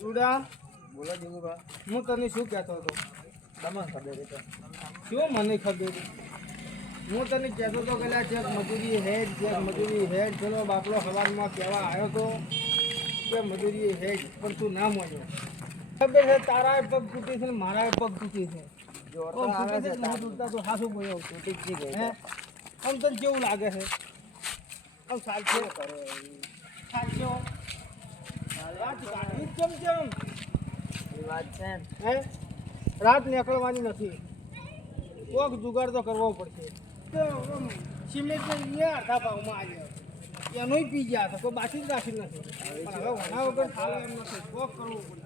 રૂડા બોલો જીવુભા. હું તને શું કહેતો હતો? તમને ખબર છે? શું મને ખબર? હું તને કહેતો હતો કે ચેક મજૂરી હેડ ચલો બાપલો સવારમાં કહેવા આવ્યો તો કે મજૂરી હેડ, પણ તું ના માન્યો. ખબર છે તારા પગ તૂટી છે ને મારા પગ તૂટી છે. આમ તને કેવું લાગે છે? આમ સાચો રાત નીકળવાની નથી. કોક જુગાડ તો કરવો પડશે. સિમેન્ટ અડધા ભાવમાં આવ્યો એનો પી ગયા હતા, કોઈ બાકી જ રાખી નથી. પણ હવે વના વગર ખાવા એમ નથી. કોક કરવું પડશે.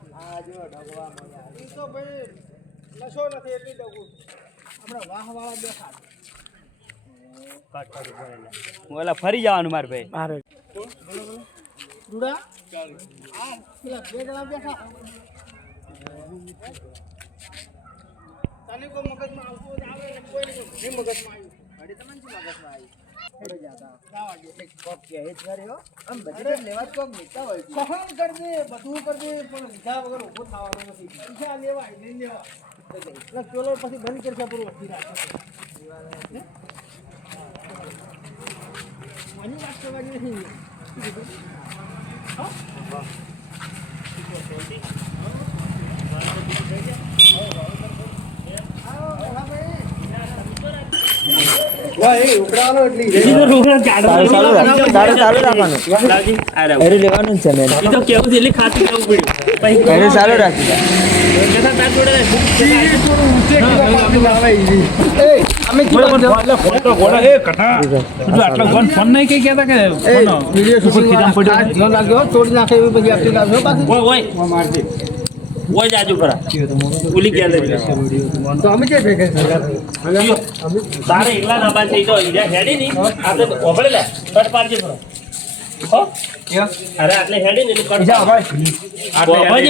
એ તો ભાઈ નશો નથી એટલી ડગું. આપણે વાહવાળા બેઠા ફરી જવાનું મારે ભાઈ. રૂડા પેલા 2 જણા બેઠા. તને કોઈ મગજમાં આવતું હોય આવે ને કોઈ નહીં મગજમાં આવ્યું. અરે તમને શું મગજમાં આવ્યું? સહન કરજે, બધું કરજે, પણ લીધા વગર ઉભો થવાનો નથી. પૈસા લેવાય નહીં લેવા. ચોલો પછી બંધ કરશે પૂરું વસ્તી રાખે. મને વાત કરવાની નથી. તોડી નાખે એવી બધી આપી જાજુ ખરા ભૂલી ગયા તો અમે કે તારે એકલા ના પાસે તો હેડી ની આપણે ઓબળે લે કટ પાડજે ખરો હો અરે આટલે હેડી ને કટ જા ભાઈ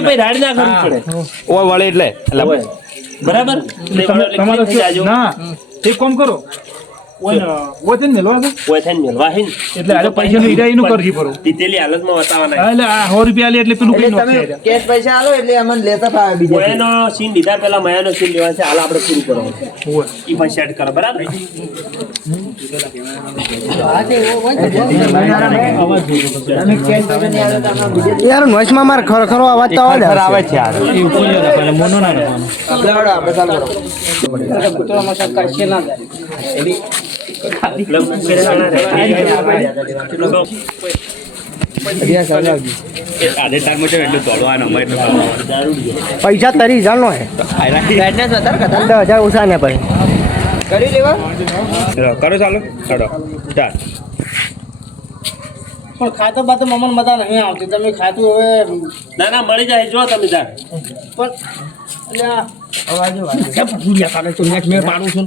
ભાઈ રાડી ના કરવી પડે ઓ વળે એટલે બરાબર તમારો ના એક કામ કરો ઓથેન મેલવા એટલે આ પૈસા નું ઈરાઈ નું કરજી પરો તીતેલી હાલતમાં બતાવવાના એટલે આ 100 રૂપિયા લે એટલે પેલું કઈ નો કેશ પૈસા આલો એટલે અમને લેતા ફાવે બીજા ઓયનો સીન દીધા પેલા મયાનો સીન લેવા છે હાલ આપણે પૂરું કરો ઈ પણ સેટ કરો બરાબર યાર નોઈસ માં માર ખરો અવાજ તો આવે છે યાર ઈ ઉપર પેલા મોનો ના રાખવાનો આપણે ચાલુ કરો કુતરો મશક કરશે ના એલી પૈસા તરી જાણો હે 10,000 ઓછા ને ભાઈ કરી લેવા કરો ચાલો ચાલ પણ ખાતો બાતો મમન મજા નહીં આવતી. તમે ખાતું હવે ના મળી જાય જો તમે જાણ પણ મેં પાડું છું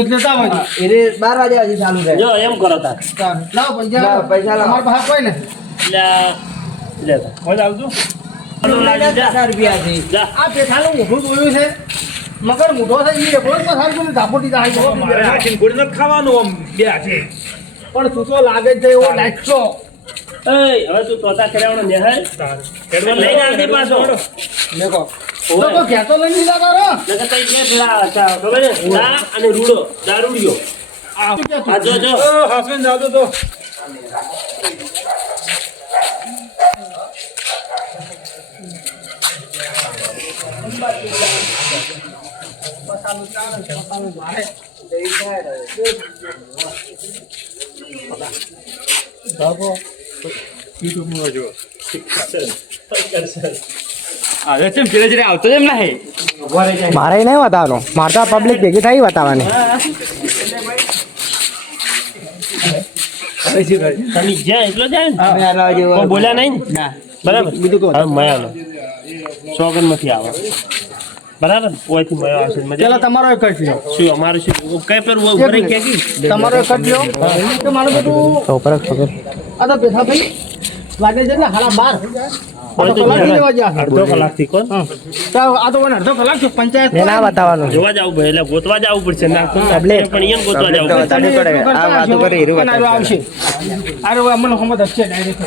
એટલે તાવ એટલે 12 વાગ્યા સુધી ચાલુ રહે. જો એમ કરો તાર લાવ પૈસા અમાર પાસે કોઈ ને લે મજા આવજો 1000 રૂપિયા છે. આ પેઠાનું મોઢું બોલ્યું છે મગર મોઢો છે ઈ બોલ તો સારું તમે ધાપોટી જાય મારે આખી ગોળ ન ખાવાનું આમ બે છે પણ સૂચો લાગે છે એવો લાગશો. હવે તું તોતા કર્યાવાનો નેહાય કેડવા લઈને આવતી પાછો મેકો તો કેતો લઈ લીધા તારો નકર તઈ કે પેલા ખબર છે દા અને રૂડો દારૂડિયો આ જો હાસન જાદો તો મારે નહીં બતાવવાનો મારતા પબ્લિક ભેગી થઈ બતાવવાની તમે જ્યાં એટલો જાય ને બોલ્યા નહીં બરાબર બીજું મયાનો શોગન માંથી આવે બરાબર ઓયથી મયો આવશે ચલો તમારો એક કટ લ્યો શું અમારું શું કઈ પર ઉભરે કે તમારો એક કટ લ્યો તો મારું બધું ઉપર ખબર આ તો બેઠા ભાઈ વાગે છે ને 12:30. કલાક લેવા ગયા છે. અડધો કલાકથી કોણ તો આ તો મને અડધો કલાક છે પંચાયત ને ના બતાવવાનું જોવા જવું ભાઈ એટલે ગોતવા જવું પડશે ના તો પણ અહીંયા ગોતવા જવું પડશે. આ વાતો કરી હીરું અને આરો આવશે આરો અમને હમત છે ડાયરેક્ટ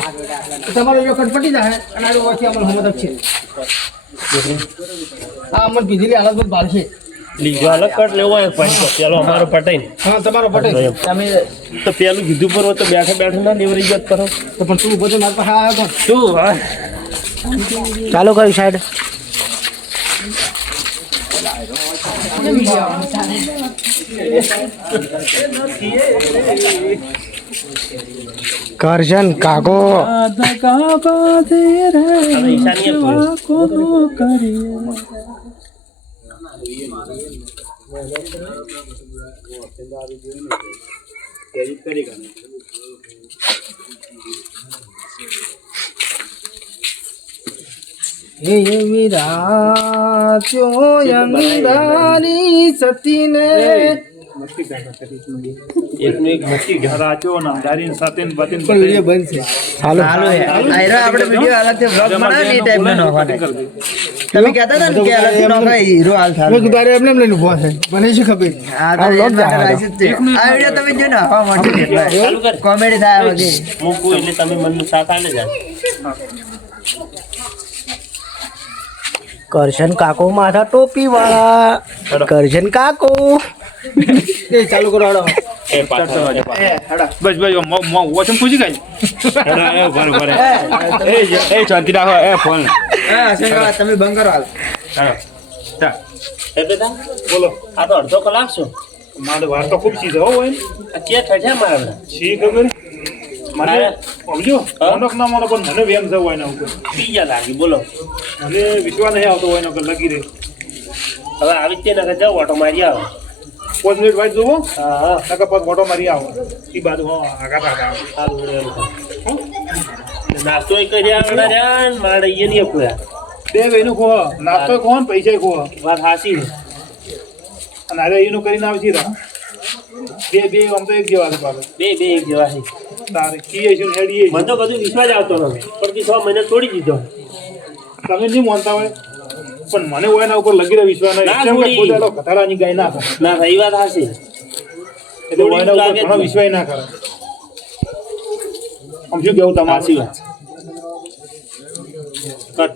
તમારો જો કટપટી જાય અને આરો વાથી અમને હમત છે આ અમને પીધેલી હાલત બધ ભાળશે લીજો અલગ કટ લેવો હોય પણ પેલો અમારો પટાઈ ને હા તમારો પટે તમે તો પેલું કીધું પર તો બેઠા બેઠા ના લેવરી જત કરો તો પણ તું બધું મારા પાસે આવ્યો શું હા ચાલુ કર્યું સાઈડ કરજન કાકો હવે ઈશાનીએ હે વિરાજો અંધારી સતીને એકનું એક મસ્તી રાચો નામદારી સાથે પણ વિડિયો બંધ છે ચાલુ આયરો આપણે વિડિયો અલગથી બ્લોગ બનાવી ટાઈપ નો નોખવાનો તમે કહેતા હતા ને કે અલગથી નોખા હીરો હાલ મેં થાળ ગુદારે એમને એમ લઈને ઉભો છે મને શું ખબર આ તો આ વિડિયો તમે જો ને હવા માટે ચાલુ કર કોમેડી થાય આ બધી મૂકું એટલે તમે મનનું સાથ આલે જા કરશન કાકો માથા ટોપી વાળા કરશન કાકો એ ચાલુ કરો હાડો એ પાછળ બસ બસ વોચમ પૂછી ગઈ એ શાંતિ રાખો એ ફોન તમે બંધ કરો હાલ એ બેટા બોલો આ તો અડધો કલાક છો મારે વાર તો ખૂબ સીધો હોય આ કે ઠઠ્યા મારા શી ખબર મને સમજો મોનક ના મોનો પણ મને વેમ જવું હોય ને ઉપર બીજા લાગી બોલો મને વિશ્વાસ નહીં આવતો હોય ને લગી રહે હવે આવી તે નગર જાવ ઓટો મારી આવો 5 મિનિટ વાઈટ જોવો હા હા નકર પાછ મોટો મારી આવો ઈ બાજુ આગા સારું એમ નાસ્તો એ કર્યા આગળ રહ્યા ને મારે એ નહીં અપડ્યા બે વેનું ખો નાસ્તો ખો ને પૈસા ખો વાત હાસી છે અને હવે એનું કરીને આવશે રા બે આમ તો એક જેવા છે પાછો બે એક જેવા છે તારે કીએ છે ને હેડીએ મને તો બધું વિશ્વાસ આવતો નથી પણ 6 મહિના છોડી દીધો તમે નહીં માનતા હોય પણ મને હોય એના ઉપર લગી રહ્યો વિશ્વાસ ના નહીં કેમ કે છોડી. ખોદાલો કથારાની ગાય ના થાય ના ભાઈ વાત હાસી એટલે હોય એના ઉપર ઘણો વિશ્વાસ ના કરે આમ શું કેવું તમારે હાસી વાત કટ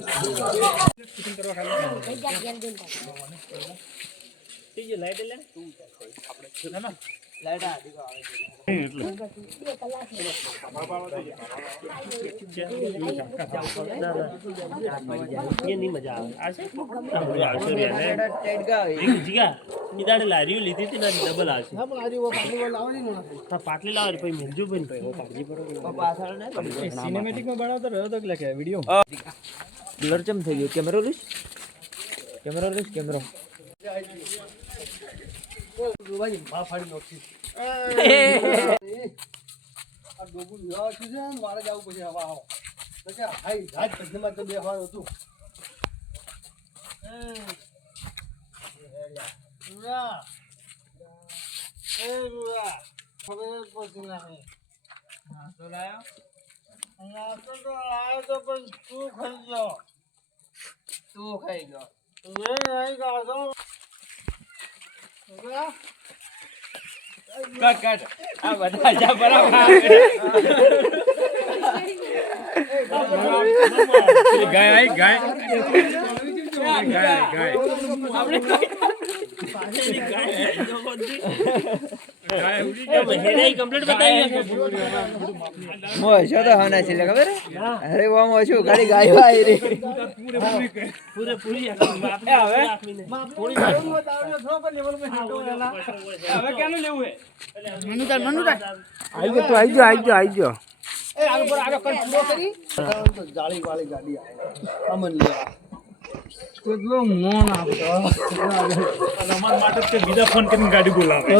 લાઈટ લે ये नहीं मजा આવે આવશે રે ને એક જીગા ઈદાડે લારીઓ લીધી હતી ને ડબલ આવશે હા પણ આરી વો પાટલી વાળ લાવવાની મને હા પાટલી લાવ પછી મેલજો બન કાળજી પડો સિનેમેટિક માં બનાવતો રહ્યો તો કે વિડિયો બ્લર ચમ થઈ ગયો કેમેરો લઈશ કેમેરો ભાઈ બા ફાડી નોખી આ ડોબુ વિવાહ છે ને મારે જવું પછી હવા આવો તો કે હાઈ રાત પછીમાં તો બેહવાનું હતું રૂડા ખબર પડતી નહીં નાસ્તો લાયો તો પણ તું ખાઈ ગયો એ નહીં ખાતો રૂડા કટ આ બધા જા બરાબર ગાય કમ્પ્લીટ બતાવી મોશો તો હોના છે ખબર અરે વો મોશો ગાડી ગાય આવી રે પૂરેપૂરી હવે કેનું લેવું હે આવી ગયો એ આલ પર આગળ કર પૂરો કરી તો જાળી વાળી ગાડી આવે અમન લેવા કેટલો મોન આપતો અમાર માટે તે બીજા ફોન કરીને ગાડી બોલાવે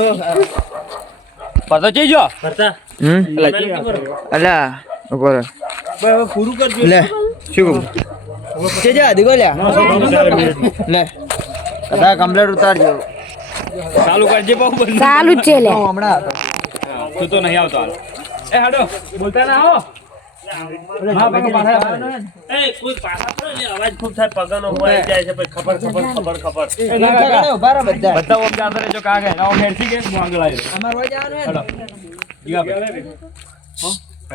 પતો જઈજો કરતા અલા ઉપર પૂરું કરજો લે શું છે જા દીગો લે લે કદા કમ્પ્લીટ ઉતારજો ચાલુ કરજે બહુ ચાલુ જ છે લે હમણાં તું તો નહીં આવતો હાલ એ હાડો બોલતા ના આવો એ કોઈ પાછા પડે ને અવાજ ખૂબ થાય પગાનો હોય જાય છે પછી ખબર ઉભા રહો બધા બધા ઓમ જાતા રહેજો કાગે ના ઓમ હેરથી કે હું આગળ આવ્યો અમાર હોય જવાનું હે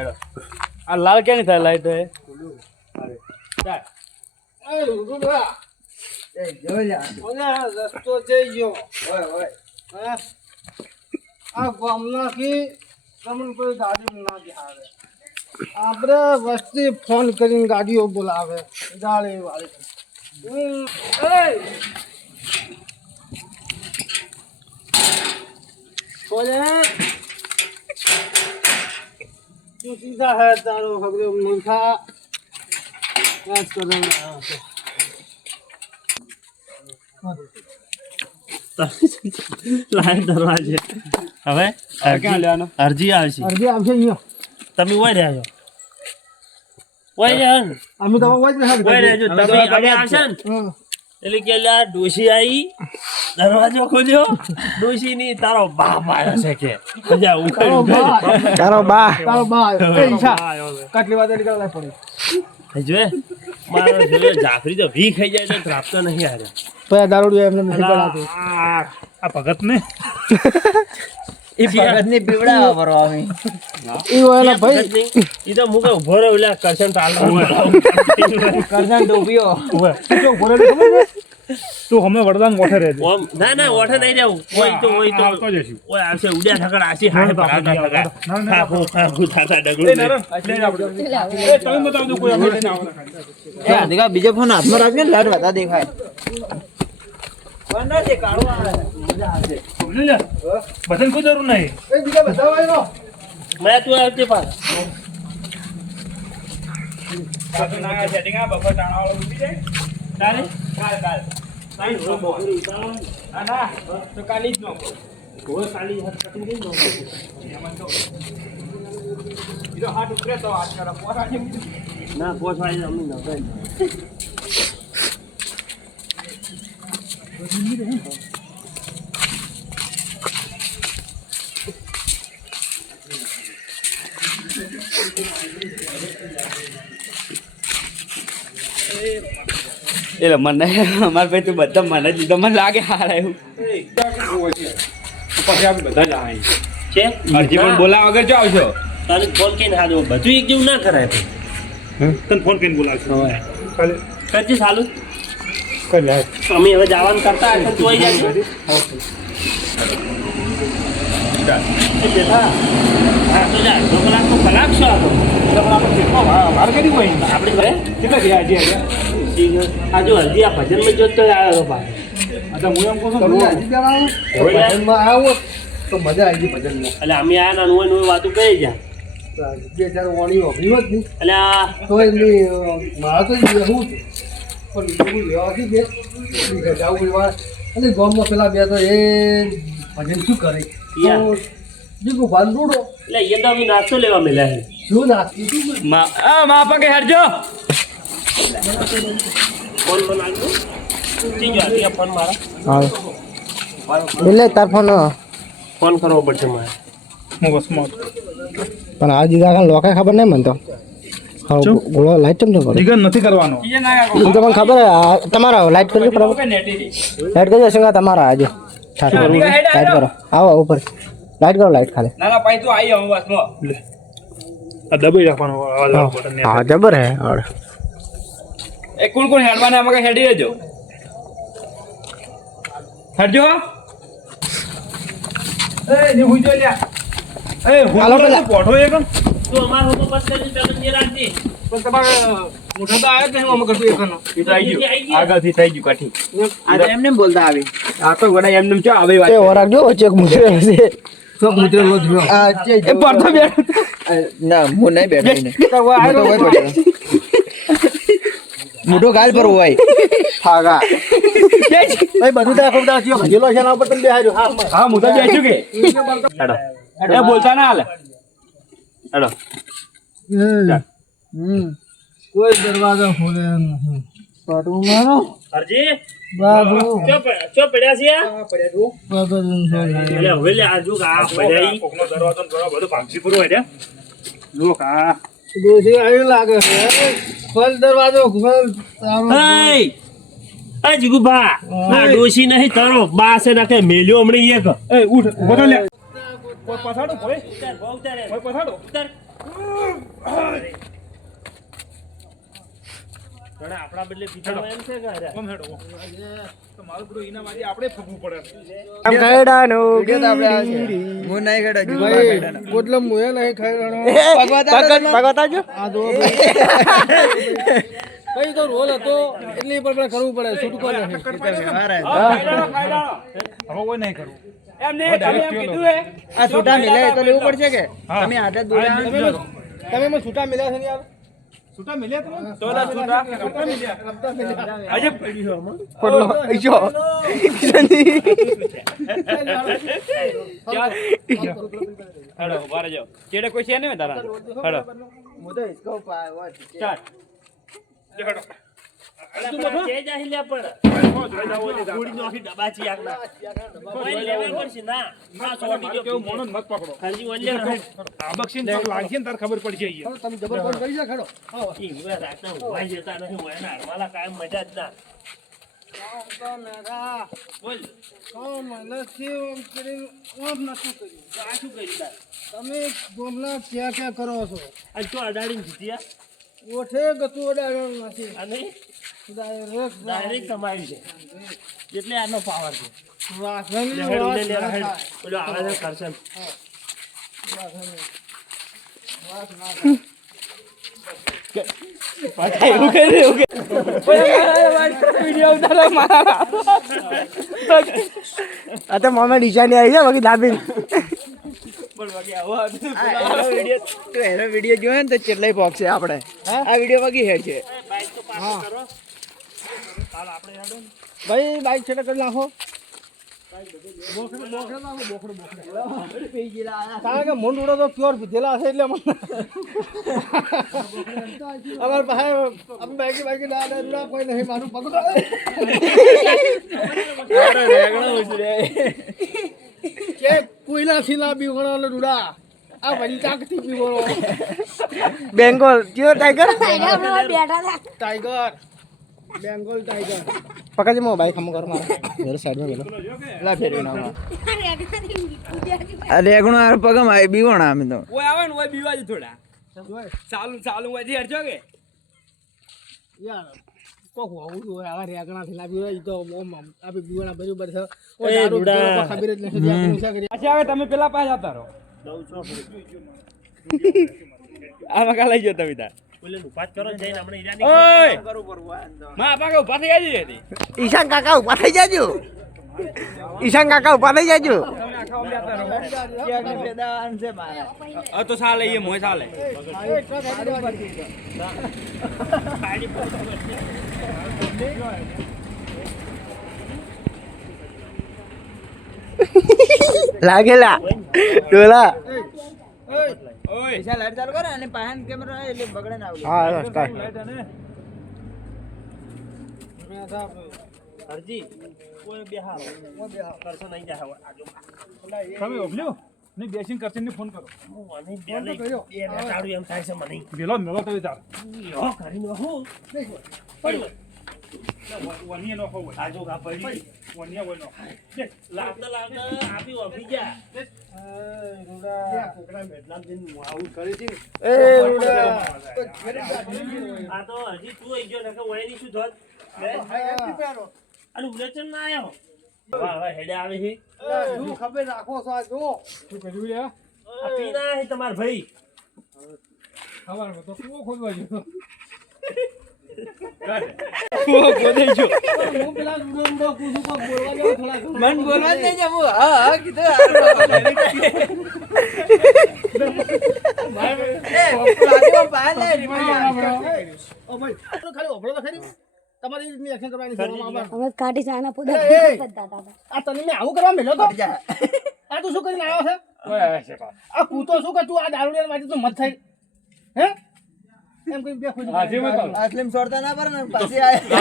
ને? આ લાલ કે નહીં થાય લાઈટ હે એ રૂડુડા એ જોઈ લે ઓને રસ્તો જઈ ગયો ઓય ઓય હા આ ગામનાથી તમને કોઈ ગાડી ના આવે આપણે વસ્તી ફોન કરીને ગાડીઓ બોલાવે ગાડી વાળી બોલે તું સીધા હે તારો ખબર મૂર્ખા વાત કરો લાઈટ દરવાજે હવે ક્યાં લેવાનો અરજી આવશે અરજી આવશે અહીંયા તમે ઓય રહ્યા છો ઓય રહ્યા ને અમે તો અવાજ ઓય રહેજો તમે અમે આવશે ને હા એટલે કે લ્યા ડોશી આવી દરવાજો ખોલ્યો ડોશી ની તારો બાપ આવ્યો છે કે મજા ઉખેડ તારો બા એ ઈચ્છા કેટલી વાત નીકળવા પડી જોએ મારો જોયો જાફરી તો ભી ખાઈ જાય તો ત્રાપતો નહીં હારે તો આ દારૂડિયો એમને નથી પડાતી આ ભગત ને ઈ ભગત ની પીવડાવા પરો અમે ઈ ઓલા ભાઈ ઈ તો મુકે ઉભો રહ્યો એટલે કરશન તાલ કરજણ ડૂબ્યો શું બોલે ખબર છે તું હમણાં વડદાન ગોઠે રહેજે ઓમ ના ના ઓઠે નહીં રહેવું ઓય તો આવતો જઈશું ઓય આવશે ઉડ્યા ઠકડ આસી હાય બાપા ઠકડ ખાખું થાતા ડગલું એ તમે બતાવજો કોઈ અમે લઈને આવવાના એ દેખા બીજો ફોન હાથમાં રાખજો ને લાઈટ વધા દેખાય બંધ છે કાળો આવે મજા આવશે સમજી લે બધાને કોઈ જરૂર નહીં એ બીજા બધા વાયરો મેં તું આવતી પાસ સેટિંગ આ બફર ટાણા વાળો ઉડી જાય તારે કાલ ના તો કાલી જ નો કોઈ ખાલી હાથ કટિંગ નહીં બીજો હાથ ઉતરે તો હાથ કરા પોરા જેમ ના પોસ વાળી અમને ન કઈ એટલે મને અમાર ભાઈ તું બધા મને જ લીધો મને લાગે હારા એવું પછી આપણે બધા જ આવે છે અરજી પણ બોલાવા વગર જો આવશો તારે ફોન કઈને હાલો બધું એક જેવું ના કરાય તને ફોન કરીને બોલાવશું કાલે કરજે ચાલુ કરી લે અમે હવે જવાનું કરતા હશે તું આવી જાય હા તો જા 2 કલાકનો કલાક છો આ તો વાર કરી હોય આપણે ઘરે કેટલા ગયા આજે આ જો હજી આ ભજનમાં જોત તો આવ્યો ભાઈ અચ્છા હું એમ કહું છું ભજનમાં આવો તો મજા આવી ગઈ ભજનમાં એટલે અમે આ ના નોય વાતો કરી જા જે જ્યારે વાણી હોભી હોત ને એટલે આ તો એમની મારા તો રહેવું હતું પણ બીજું રહેવાથી કે જાવું પરિવાર અને ગામમાં પેલા બે તો એ ભજન શું કરે યા. તો બીજું ભાંડુડો એટલે એ તો અમે નાસ્તો લેવા મળ્યા છે શું નાસ્તી શું મા પગે હટજો ફોન આવજો ઠીક છે ફોન મારા એટલે તાર ફોન ફોન કરવો પડશે મારે હું બસમાં પણ આ જીગા લોકાય ખબર નહીં મને તો ગોળો લાઈટ ચમ કરો જીગર નથી કરવાનો એ તો મને ખબર તમારા લાઈટ કરજો બરાબર લાઈટ કરજો સંગા તમારા આજે લાઈટ કરો આવો ઉપર લાઈટ કરો લાઈટ ખાલે ના ના ભાઈ તું આવી હું બસમાં આ દબાઈ રાખવાનો અવાજ બટન ને હા જબર હે એ કોણ કોણ હેડવાના મગે હેડી રહેજો હેડજો એ જે હુઈ જો લ્યા એ હું હાલો પેલા. પોઠો એક તું અમારો હોતો બસ કરી પેલો ને રાખજે પણ તમારે મોટા તો આવ્યા જ નહીં અમે કરતું એકનો એ તો આવી ગયું આગળથી થઈ ગયું કાઠી આ તો એમને બોલતા આવી આ તો ગોડા એમને ચો આવે વાત એ ઓરાક જો ચેક મુજરે છે ચોક મુજરે રોજ જો આ જે એ પડતો બેઠો ના હું નહીં બેઠો ને મોટો ગાલ પર હોય ફાગા ભાઈ બધું તો આખું દાખ્યો ભજેલો છે એના ઉપર તમે બેહાર્યો હા હા હું તો બેઠું કે હેડો એ બોલતા ના હાલે હેડો કોઈ દરવાજો ખોલે નહીં પાટું મારો હરજી બાબુ ચો પડ્યા છે આ? બાબુ એટલે હવે લે આ જો આ પડ્યા ઈ. કોકનો દરવાજો ને બધું ભાગસી પૂરું હોય રે લોક આ ડોશી આવી લાગે છે ખોલ દરવાજો ખોલ તારો હે આ જીગુભા આ ડોશી નહીં તારો બાસે નાખે મેલ્યો હમણે એક એ ઉઠ ઉભો થા લે કોઈ પછાડો કોઈ પછાડો આપણા બદલે પીછાડો એમ છે કે અરે કોમ હેડો તો મારું બધું એના માટે આપણે ફગવું પડે આમ ખાયડાનો વિડિયો તો આપણે આ છે હું નહીં ખાયડા જીગુભા ભાઈ ખાયડાનો પોટલો મુએ નહીં ખાઈ રહ્યો ભગવતાજો આ જો કઈ તો રોલ હતો એટલી પર કરવું પડે છૂટકો નહીં હવે કોઈ નહીં કરવું આ છૂટા મિલે તો લેવું પડશે કે તમે હાથે દોડ્યા તમે મને છૂટા મળ્યા છે ને યાર છૂટા મિલ્યા તમે આજે પડી હો માં પડલો ઈજો હેડો ઉભા રહેજો ચેડે કોઈ છે ને તારા હેડો હું તો ઇસકો પાવા ચાલ જે જાહી લે પણ પૂરી નોખી ડબાચી આગલા કોઈ લેવા પડશે ના ના સોટી જો કેવું મોણો મત પકડો ખાલી ઓલ્યા રહે આ બક્ષીને તાર લાગશે ને તાર ખબર પડી જાય તમે જબરદસ્ત કરી જા ખડો ઈ વે રાતના ઉભા જતા નહીં હોય ના હરમાલા કાયમ મજા જ ના બોલ આ શું કરી તાર તમે ગોમના ક્યાં કરો છો આ તો અડાડીને જીત્યા ઓઠે ગતું અડાડ્યો નથી અને ડાયરેક્ટ ડાયરેક્ટ તમારી છે એટલે આનો પાવર છે વાસણની લે હેડ ઉડે લે વાત હેડ ના ઓલો આવે છે કરશન આ તો મામા નિશાની આવી છે બાકી દાબી તો એનો વિડીયો જોયો ને તો કેટલાય બોક્સ છે આપણે આ વિડીયો બાકી હેડ છે બાઈક તો પાસ કરો ભાઈ બાઈક છેટે કરી નાખો કારણ કે મોંડ ઉડો તો પ્યોર પીધેલા હશે એટલે મને અમારે પાસે અમે બાઈકી ના કોઈ નહીં મારું પકડો કે કોઈના સિના બીવણો ને ડુડા આ વંચાકથી બીવણો બેંગોલ કયો ટાઈગર ટાઈગર બેંગોલ ટાઈગર પકડજે મો બાઈક હમ કર મારા મેરે સાઈડ में બોલો લા ફેરવી ના અરે એકણો આ પગમ આય બીવણા અમે તો ઓય આવે ને ઓય બીવાજી થોડા ચાલુ ઓયથી હરજો કે યાર કોક હોવું જોઈએ આવા રેગણા થી લાવી હોય તો આપે બીવણા બરાબર છે ઓ એ દારૂ ડુડા. પીવો તો ખબર જ નથી આપણે શું કરીએ પછી આવે તમે પેલા પાસે જતા રહો આમાં કા લઈ ગયો તમે તાર ઓલે ઉપાત કરો જઈને આપણે ઈરાની ઓય માં આપા કે ઉભા થઈ જાય હતી ઈશાન કાકા ઉભા થઈ જાજો ઈશાન કાકા ઉભા થઈ જાજો આ તો સાલે એ મોય સાલે લાગેલા ડોલા ઓય ઈશા લાઈટ ચાલુ કરે અને પાહન કેમેરા એટલે બગડે ના આવલે હા સ્ટાર્ટ હરજી કોઈ બેહારો કરશો નહીં જા હવે આજુ તમે ઓબલ્યો ને બેસીને કરશે ને ફોન કરો મને બે લઈ બે ચાડું એમ થાય છે મને વેલો મેલો તો તાર યો કરીને હું પડ્યો વનિયા નો હોય આજુ કા પડી વનિયા હોય નો લાગતા આપી ઓફી ગયા કોકડા મેડલામ જઈને આવું કરી છે એ રૂડા આ તો હજી તું આઈ ગયો ને કે વયની શું ધોત અને ઉલેચન ના આવ્યો વાહ વાહ હેડે આવે છે જો ખબર રાખો છો આ જો શું કર્યું યાર આ પીના છે તમાર ભાઈ સવારમાં તો કુવો ખોદવા ગયો હું પેલા રૂડો કૂદું કો બોલવા ગયો થોડા મન બોલવા જ નહીં જવું હા હા કીધું ઓ ભાઈ ખાલી ઓભળો તો ખરી તમારી રીતની એક્શન કરવાની છે આમાં હવે કાઢી જાના એ, પૂરા એ. આ તને મેં આવું કરવા મેલ્યો તો આ તું શું કરીને આવ્યો છે આ કૂતો શું કે તું આ દારૂડિયા માટે તું મત થઈ હે એમ કઈ બે ખોજી આટલીમ છોડતા ના પર ને પાછી આયા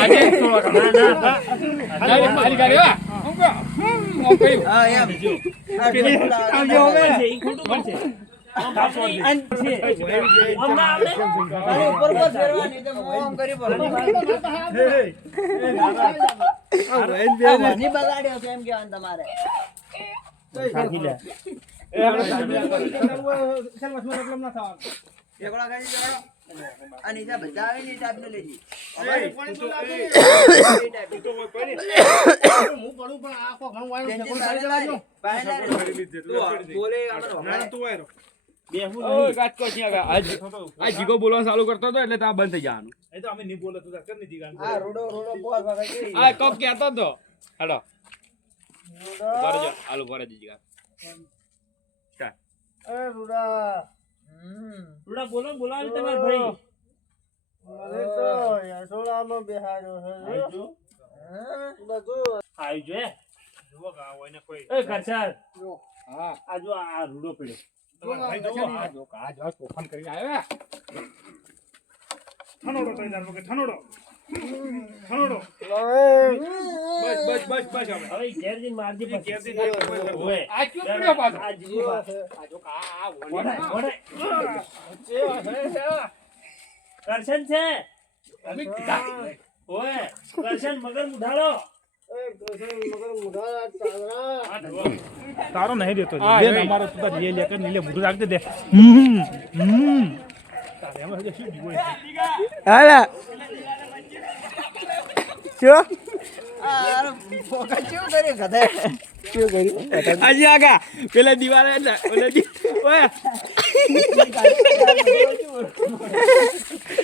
હા એમ છે ઈ ખોટું પડશે અરે ઉપર ઉપર ફેરવાની તો હું આમ કરી પડું ની બગાડ્યો છે એમ કહેવાનું તમારે એકડા ખાઈ જાઓ આ નીચે બધા આવે ને એ ટાઈપનું લેજી હું પડું પણ આખો ઘણું વાયરું છે. પણ સારી જવા દો. બોલે અમારો ઓય કાચકો છે હવે આ જીગો બોલવાનું ચાલુ કરતો હતો એટલે ત્યાં બંધ થઈ જવાનું એ તો અમે નહીં બોલે તું કર નહીં દીગાન આ રોડો રોડો બોલ વગાડી આ કોક કહેતો હતો હેલો કરજો આલુ ભરે દીજી એ રૂડા રૂડા બોલો બોલાવી તમાર ભાઈ મને તો યશોડામાં બેહાડ્યો છે. બધું આવી જો જુઓ ગા હોય ને કોઈ એ કરસાર હા આ જો આ રૂડો પડ્યો તમારા ભાઈ જુઓ આ જો કા જો તોફાન કરીને આવ્યા ઠનોડો તો યાર મકે ઠનોડો ઠનોડો બસ બસ બસ બસ હવે હવે ઘેર જઈને મારજી પછી ઘેર જઈને નાખ કોઈ ઓય આ ક્યું પડ્યો પાછો આ જીગો આ જો કા આ વડાય, વળે વડાય. કરશન છે અમે કીધા ઓય કરશન મગર ઉઠાડો મગર મુઢા ચાંદરા તારો નહીં દેતો હા, બે નહીં. અમારો તું લે લે કર નીલે મોઢું રાખી દે તારે એમાં હજુ શું જીવો હાલા શું ફોકા કેવું કર્યું ગધે શું કર્યું આજે આગા પેલા દિવાલે એટલે ઓલે ઓય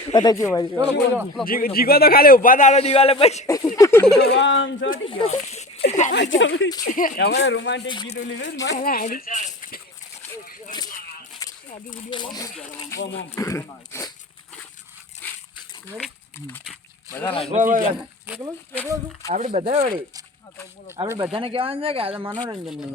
પતા કેવું કર્યું જીગો તો ખાલી ઉભા તાળો દિવાલે પછી આમ છોટી ગયો અમારે રોમાન્ટિક ગીત લીધું ને આપણે બધા વળી આપણે બધાને કહેવાનું છે કે આ તો મનોરંજન નું